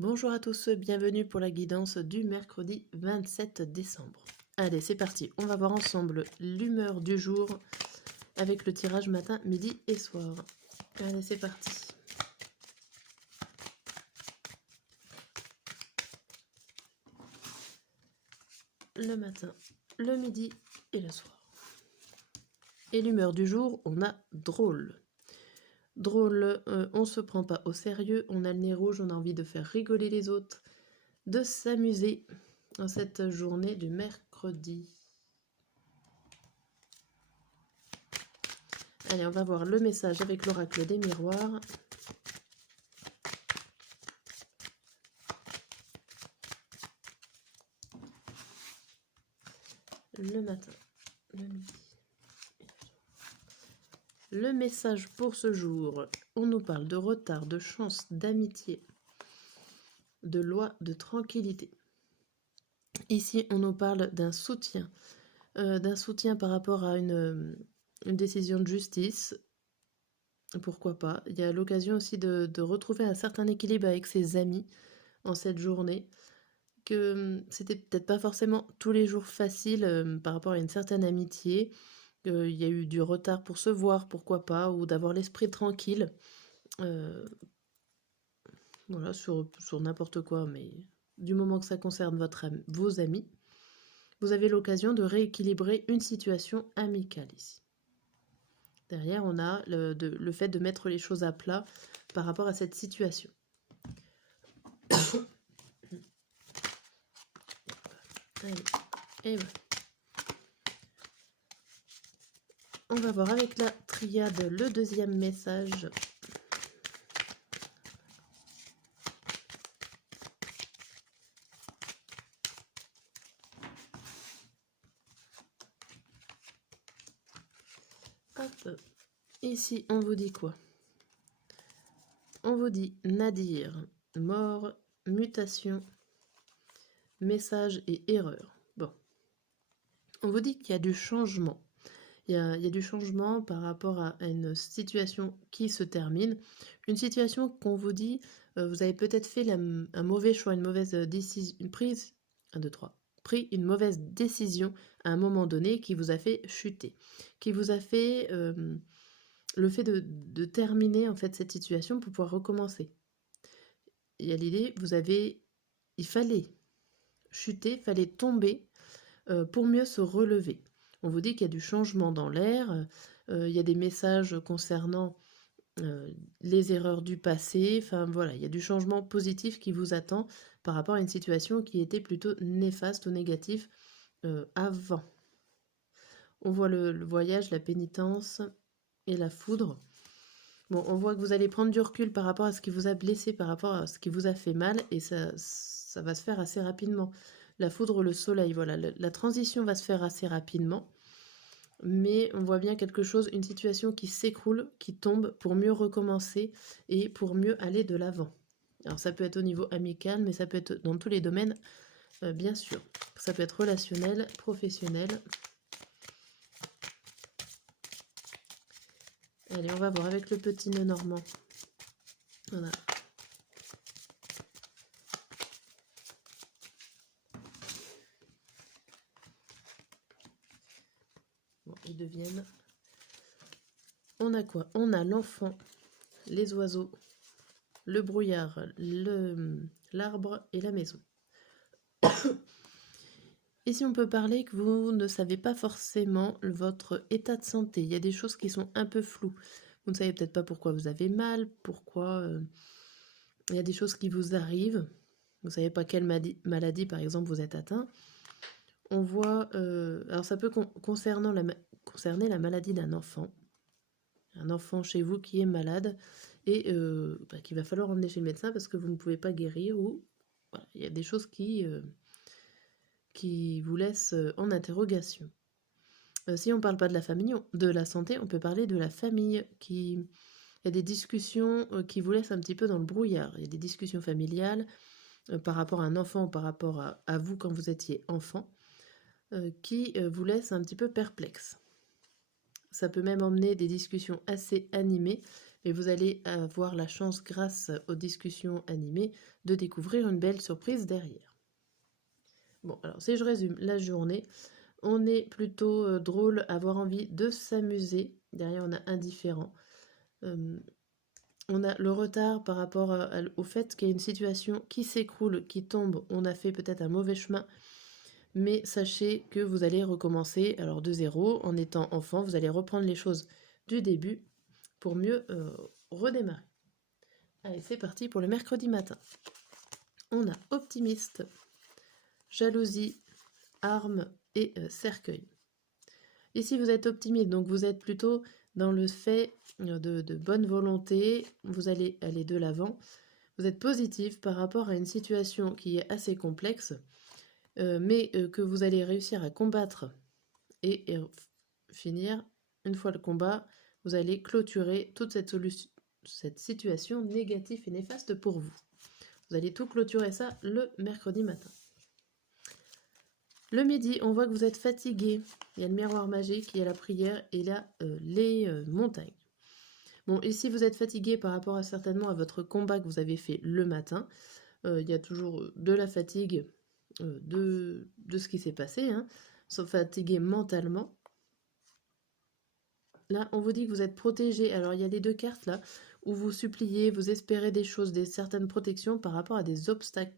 Bonjour à tous, bienvenue pour la guidance du mercredi 27 décembre. Allez, c'est parti, on va voir ensemble l'humeur du jour avec le tirage matin, midi et soir. Allez, c'est parti. Le matin, le midi et le soir. Et l'humeur du jour, on a drôle. Drôle, on se prend pas au sérieux, on a le nez rouge, on a envie de faire rigoler les autres, de s'amuser dans cette journée du mercredi. Allez, on va voir le message avec l'oracle des miroirs. Le matin, le midi. Le message pour ce jour, on nous parle de retard, de chance, d'amitié, de loi, de tranquillité. Ici, on nous parle d'un soutien par rapport à une décision de justice. Pourquoi pas. Il y a l'occasion aussi de retrouver un certain équilibre avec ses amis en cette journée, que c'était peut-être pas forcément tous les jours facile par rapport à une certaine amitié. Il y a eu du retard pour se voir, pourquoi pas, ou d'avoir l'esprit tranquille. Voilà, sur n'importe quoi, mais du moment que ça concerne vos amis, vous avez l'occasion de rééquilibrer une situation amicale ici. Derrière, on a le fait de mettre les choses à plat par rapport à cette situation. Allez, et voilà. On va voir avec la triade le deuxième message. Hop. Ici, on vous dit quoi? On vous dit nadir, mort, mutation, message et erreur. Bon. On vous dit qu'il y a du changement. Il y a du changement par rapport à une situation qui se termine. Une situation qu'on vous dit, vous avez peut-être fait un mauvais choix, une mauvaise décision, pris une mauvaise décision à un moment donné qui vous a fait chuter, qui vous a fait le fait de terminer en fait cette situation pour pouvoir recommencer. Il y a l'idée, il fallait chuter, il fallait tomber pour mieux se relever. On vous dit qu'il y a du changement dans l'air, il y a des messages concernant les erreurs du passé, enfin voilà, il y a du changement positif qui vous attend par rapport à une situation qui était plutôt néfaste ou négative avant. On voit le voyage, la pénitence et la foudre. Bon, on voit que vous allez prendre du recul par rapport à ce qui vous a blessé, par rapport à ce qui vous a fait mal, et ça va se faire assez rapidement. La foudre, le soleil, voilà, la transition va se faire assez rapidement, mais on voit bien quelque chose, une situation qui s'écroule, qui tombe pour mieux recommencer et pour mieux aller de l'avant. Alors ça peut être au niveau amical, mais ça peut être dans tous les domaines, bien sûr. Ça peut être relationnel, professionnel. Allez, on va voir avec le petit nœud normand. Voilà. Bon, ils deviennent. On a quoi? On a l'enfant, les oiseaux, le brouillard, l'arbre et la maison. Ici, on peut parler que vous ne savez pas forcément votre état de santé. Il y a des choses qui sont un peu floues. Vous ne savez peut-être pas pourquoi vous avez mal, pourquoi il y a des choses qui vous arrivent. Vous ne savez pas quelle maladie, par exemple, vous êtes atteint. On voit, alors ça peut concerner la maladie d'un enfant. Un enfant chez vous qui est malade et qu'il va falloir emmener chez le médecin parce que vous ne pouvez pas guérir ou voilà, il y a des choses qui vous laissent en interrogation. Si on ne parle pas de la famille, de la santé, on peut parler de la famille il y a des discussions qui vous laissent un petit peu dans le brouillard. Il y a des discussions familiales par rapport à un enfant ou par rapport à vous quand vous étiez enfant qui vous laissent un petit peu perplexe. Ça peut même emmener des discussions assez animées, Et vous allez avoir la chance, grâce aux discussions animées, de découvrir une belle surprise derrière. Bon, alors si je résume la journée, on est plutôt drôle, avoir envie de s'amuser. Derrière, on a indifférent. On a le retard par rapport au fait qu'il y a une situation qui s'écroule, qui tombe. On a fait peut-être un mauvais chemin, mais sachez que vous allez recommencer alors de zéro. En étant enfant, vous allez reprendre les choses du début pour mieux redémarrer. Allez, c'est parti pour le mercredi matin. On a optimiste, jalousie, arme et cercueil. Ici, vous êtes optimiste, donc vous êtes plutôt dans le fait de bonne volonté, vous allez aller de l'avant. Vous êtes positif par rapport à une situation qui est assez complexe, mais que vous allez réussir à combattre et finir. Une fois le combat, vous allez clôturer toute cette situation négative et néfaste pour vous. Vous allez tout clôturer ça le mercredi matin. Le midi, on voit que vous êtes fatigué. Il y a le miroir magique, il y a la prière et là, les montagnes. Bon, ici, vous êtes fatigué par rapport certainement à votre combat que vous avez fait le matin. Il y a toujours de la fatigue de ce qui s'est passé, hein, sauf fatigué mentalement. Là, on vous dit que vous êtes protégé. Alors, il y a les deux cartes là, où vous suppliez, vous espérez des choses, certaines protections par rapport à des obstacles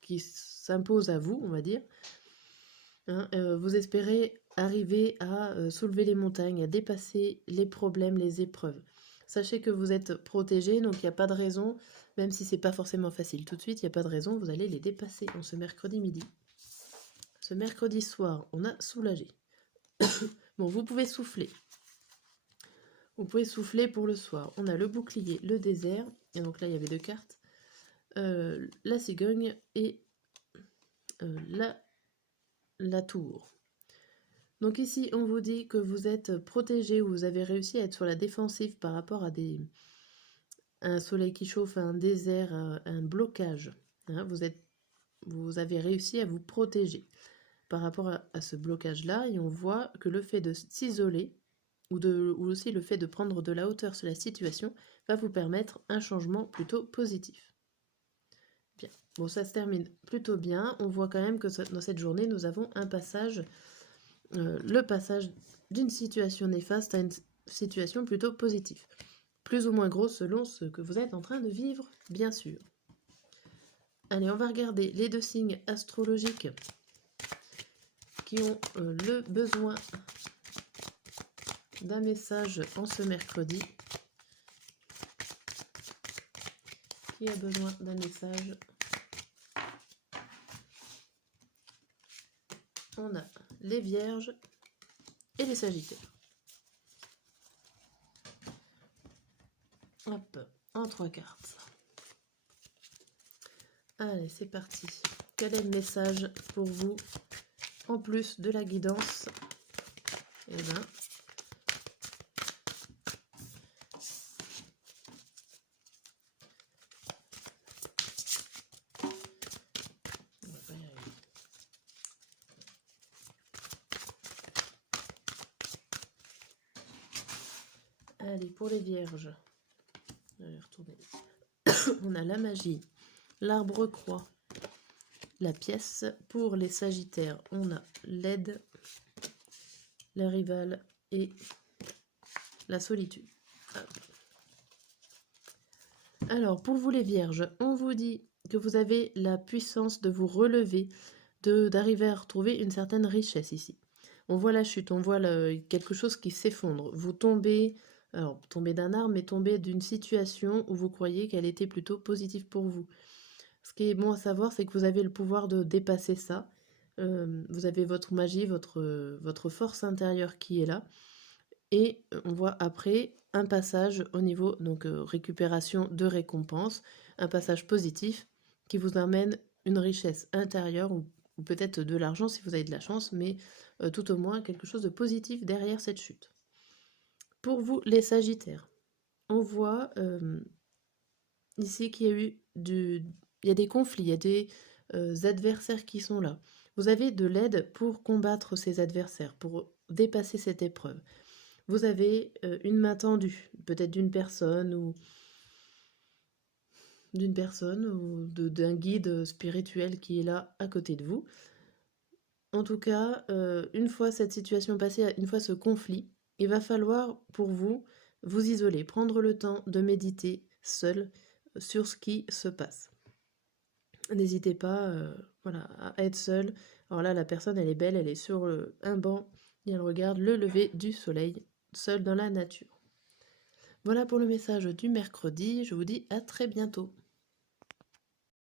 qui s'imposent à vous, on va dire. Hein, vous espérez arriver à soulever les montagnes, à dépasser les problèmes, les épreuves. Sachez que vous êtes protégé, donc il n'y a pas de raison, même si c'est pas forcément facile tout de suite, il n'y a pas de raison, vous allez les dépasser en ce mercredi midi. Ce mercredi soir, on a soulagé. Bon, vous pouvez souffler. Vous pouvez souffler pour le soir. On a le bouclier, le désert, et donc là il y avait deux cartes, la cigogne et la tour. Donc ici, on vous dit que vous êtes protégé, ou vous avez réussi à être sur la défensive par rapport à un soleil qui chauffe, un désert, un blocage. Hein, vous avez réussi à vous protéger par rapport à ce blocage-là, et on voit que le fait de s'isoler, ou aussi le fait de prendre de la hauteur sur la situation, va vous permettre un changement plutôt positif. Bien, bon, ça se termine plutôt bien. On voit quand même que dans cette journée, nous avons un passage, le passage d'une situation néfaste à une situation plutôt positive. Plus ou moins grosse selon ce que vous êtes en train de vivre, bien sûr. Allez, on va regarder les deux signes astrologiques qui ont le besoin d'un message en ce mercredi. Qui a besoin d'un message? On a les Vierges et les Sagittaires. Hop, en 3 cartes. Allez, c'est parti. Quel est le message pour vous en plus de la guidance? Eh ben, on va pas y arriver. Allez, pour les Vierges, je vais retourner. On a la magie, l'arbre croix, la pièce. Pour les Sagittaires, on a l'aide, la rivale et la solitude. Alors, pour vous les Vierges, on vous dit que vous avez la puissance de vous relever, d'arriver à retrouver une certaine richesse ici. On voit la chute, on voit quelque chose qui s'effondre. Vous tombez, alors tombez d'un arbre, mais tombez d'une situation où vous croyez qu'elle était plutôt positive pour vous. Ce qui est bon à savoir, c'est que vous avez le pouvoir de dépasser ça. Vous avez votre magie, votre force intérieure qui est là. Et on voit après un passage au niveau, donc récupération de récompense, un passage positif qui vous amène une richesse intérieure, ou peut-être de l'argent si vous avez de la chance, mais tout au moins quelque chose de positif derrière cette chute. Pour vous, les Sagittaires, on voit ici qu'il y a il y a des conflits, il y a des adversaires qui sont là. Vous avez de l'aide pour combattre ces adversaires, pour dépasser cette épreuve. vous avez une main tendue, peut-être d'une personne ou d'un guide spirituel qui est là à côté de vous. En tout cas, une fois cette situation passée, une fois ce conflit, il va falloir pour vous vous isoler, prendre le temps de méditer seul sur ce qui se passe. N'hésitez pas voilà, à être seul. Alors là, la personne, elle est belle, elle est sur un banc et elle regarde le lever du soleil, seule dans la nature. Voilà pour le message du mercredi. Je vous dis à très bientôt.